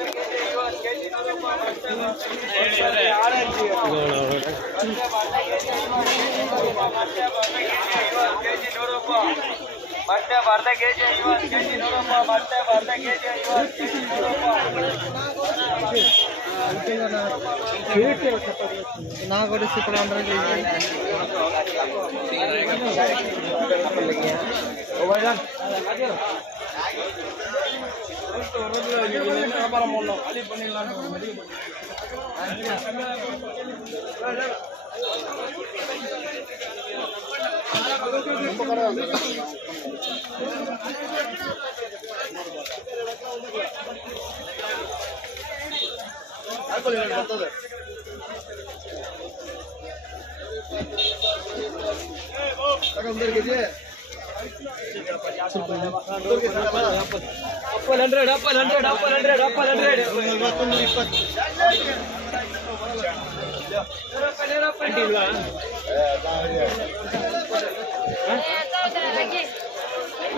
ಮತ್ತೆ ಅರ್ಧ KG 50 KG 100 ರೂಪಾಯಿ. ಮತ್ತೆ ಅರ್ಧ ಕೆಜಿ 50 ಕೆಜಿ 100 ರೂಪಾಯಿ. ನಾಗೋಡಿ ಸಿಕ್ಕಂದ್ರೆ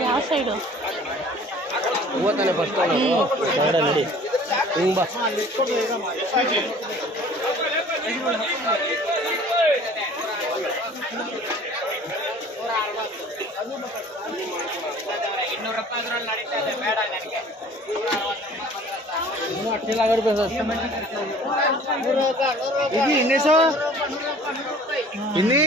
ಯಾವ ಸೈಡು ಹೋಗ್ತಾನೆ ಫಸ್ಟ್ ನಡಿ ಹಿಂಗ್ ಬಾ. ಇನ್ನಿ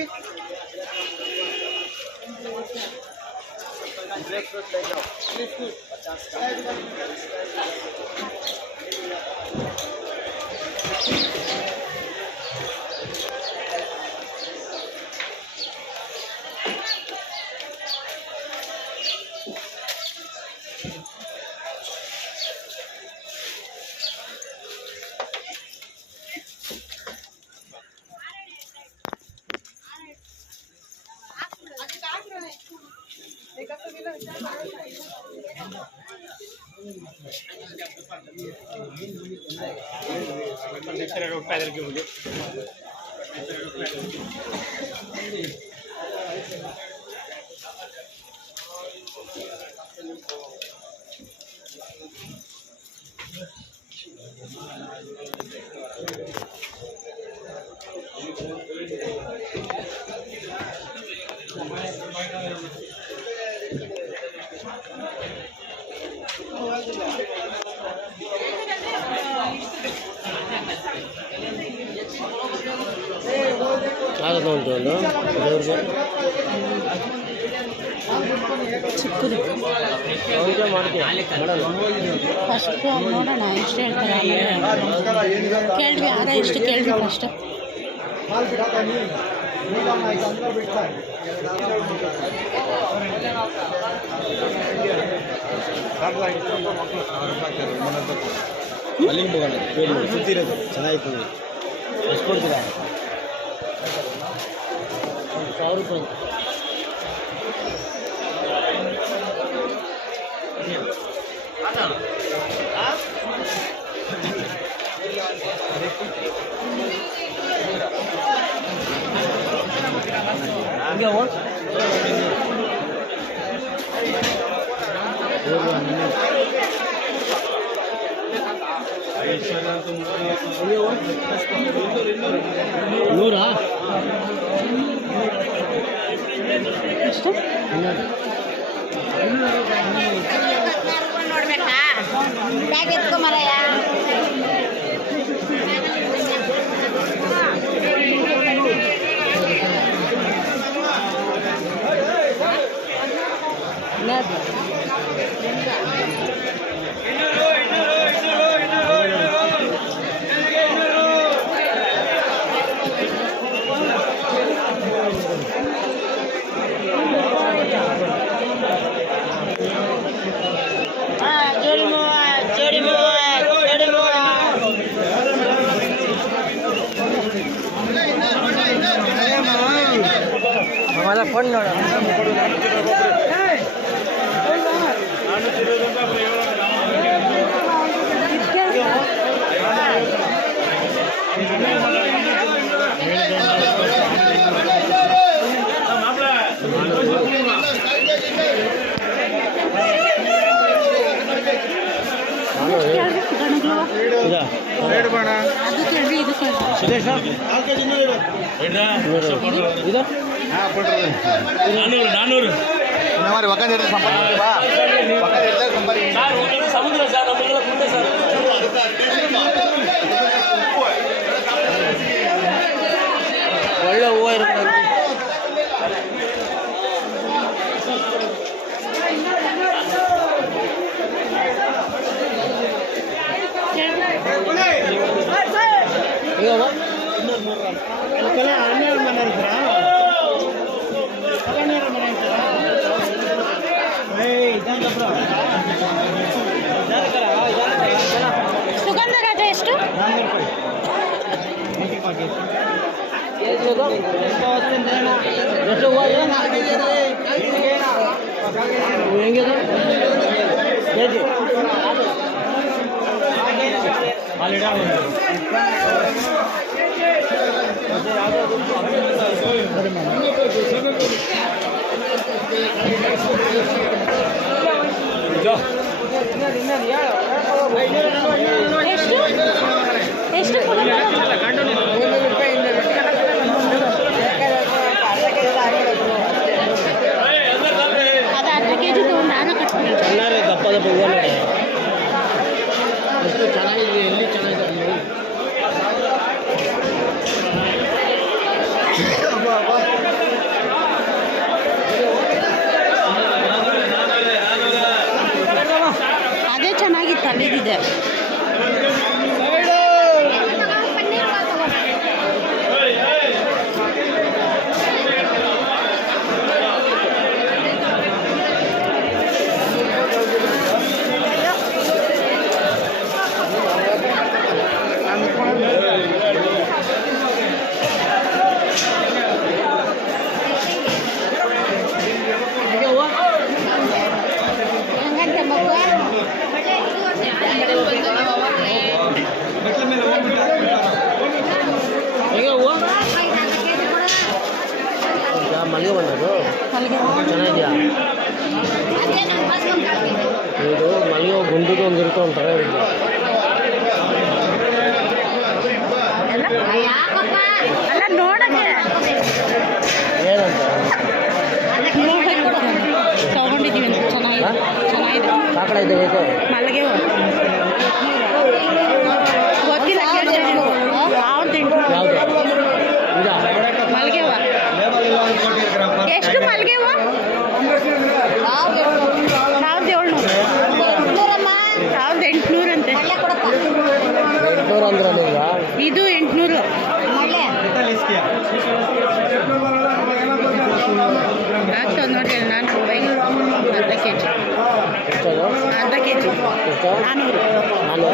ಆಗದ ಉಂಟು ಒಂದು ದೇವ್ರಿಗೆ ಚಿಕ್ಕದು ಫಸ್ಟ್ ನೋಡೋಣ ಎಷ್ಟು ಹೇಳ್ತಾರೆ ಕೇಳ್ರಿ ಯಾರ ಎಷ್ಟು ಕೇಳ್ರಿ ಫಸ್ಟ್. ಅಲ್ಲಿಂದ ಹೋಗೋಣ ಸುತ್ತಿರೋದು ಚೆನ್ನಾಗಿತ್ತು. ಎಷ್ಟು ಕೊಡ್ತೀರಾ? 1000 ರೂಪಾಯಿ. ನೂರಾ ಎಷ್ಟು ನೋಡ್ಬೇಕಾ ಬ್ಯಾಗ್ ಎತ್ಕೊಂಬರಯ್ಯ. हमारा फोन नोड़ा ಇಲ್ವಾ ಇದಾ ಅದು ಕೇಳ್ರಿ ಇದು ಕೇಳ್ರಿ ಸಿದ್ದೇಶ ಇದು 400 మరి ఒక నీరు సంపాదించవా ఒక నీరు సంపాదించ ಸಮುದ್ರ ಸರ್ ನಮ್ಮೆಲ್ಲ ಮುಂದೆ ಸರ್ ಒಳ್ಳೆ ಹೂವು ಇರುತ್ತೆ ಸುಗಂಧರಾಜ ಎಷ್ಟು ಹೆಂಗಿದೆ ಕೆ ಜಿ ಎಷ್ಟು ಎಷ್ಟು ಅದು ಅರ್ಧ ಕೆ ಜಿ ತೊಗೊಂಡು ನಾನು ಕಟ್ತೀನಿ ಚೆನ್ನಾಗಿ ದಪ್ಪ ದಪ್ಪ ಹೂವು ನೋಡಿ ಎಷ್ಟು ಚೆನ್ನಾಗಿದೆ ಎಲ್ಲಿ ಚೆನ್ನಾಗಿದೆ ಅಲ್ಲಿ ಅದೇ ಚೆನ್ನಾಗಿತ್ತು ಅಲ್ಲಿದ್ದಿದೆ ಹೆಂಗಂತೆ ಮಗು ಹೇಗೆ ಹೂವು ಮಲ್ಲಿಗೆ ಬಂದದು ಮಲ್ಲಿಗೆ ಚೆನ್ನಾಗಿದೆಯಾ ಇದು ಮಲ್ಲಿಗೆ ಗುಂಡಿಗೆ ಒಂದು ಇರುತ್ತೆ ಒಂಥರ ಇರುತ್ತೆ ಅಲ್ಲ ನೋಡಕ್ಕೆ ಏನಂತ ತಗೊಂಡಿದ್ದೀವಿ ಅಂತ ಚೆನ್ನಾಗಿದೆ ಚೆನ್ನಾಗಿದೆ ಕಾಕಡ ಇದೆ ಬೇಕು ಮಲ್ಲಿಗೆ ಹೂವು ಗೊತ್ತಿಲ್ಲ ಕೇಳ್ತೀನಿ ಯಾವ್ದು ಯಾವುದು ಇದಾ ಮಲ್ಲಿಗೆ ಹೂವು ಎಷ್ಟು ಮಲ್ಲಿಗೆ ಹೂವು 1700 1800 ಅಂತೆ 800 ಅಂದ್ರೆ ಈಗ ಇದು 800 ಆಗ್ತದೆ ನೋಡಿ ನಾನು ರೂಪಾಯಿಗೆ ಅರ್ಧ ಕೆ ಜಿ ಎಷ್ಟದು ಅರ್ಧ ಕೆ ಜಿ ಎಷ್ಟು 400 ನಾನು ಅದು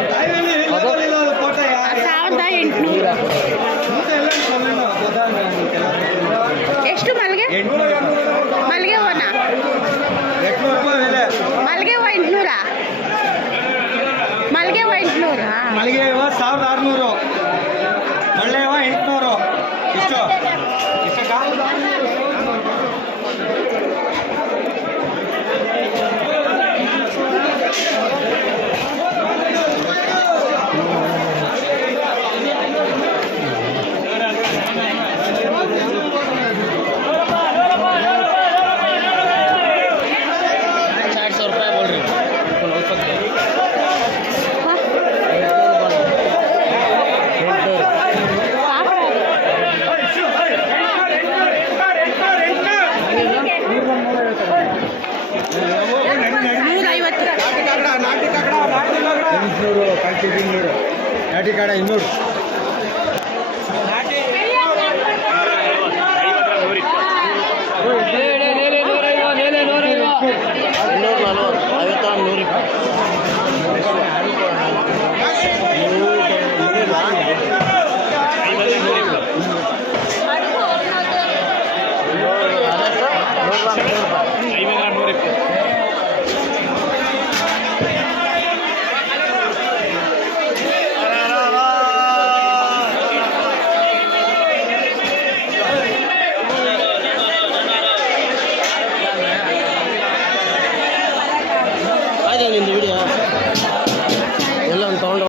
1800 ಎಷ್ಟು ಮಲ್ಲಿಗೆ ಮಲ್ಲಿಗೆ ಹೂವನ ಮಲ್ಲಿಗೆ ಹೂವು 800 ಮಲ್ಲಿಗೆ ಹೂವು 800 ಮಲ್ಲಿಗೆ ಹೂವು 1600 ಒಳ್ಳೆ ಹೂವು 800 ಇಷ್ಟು ನಾಟಿ ಕಾಡ 200 ನಿಂದು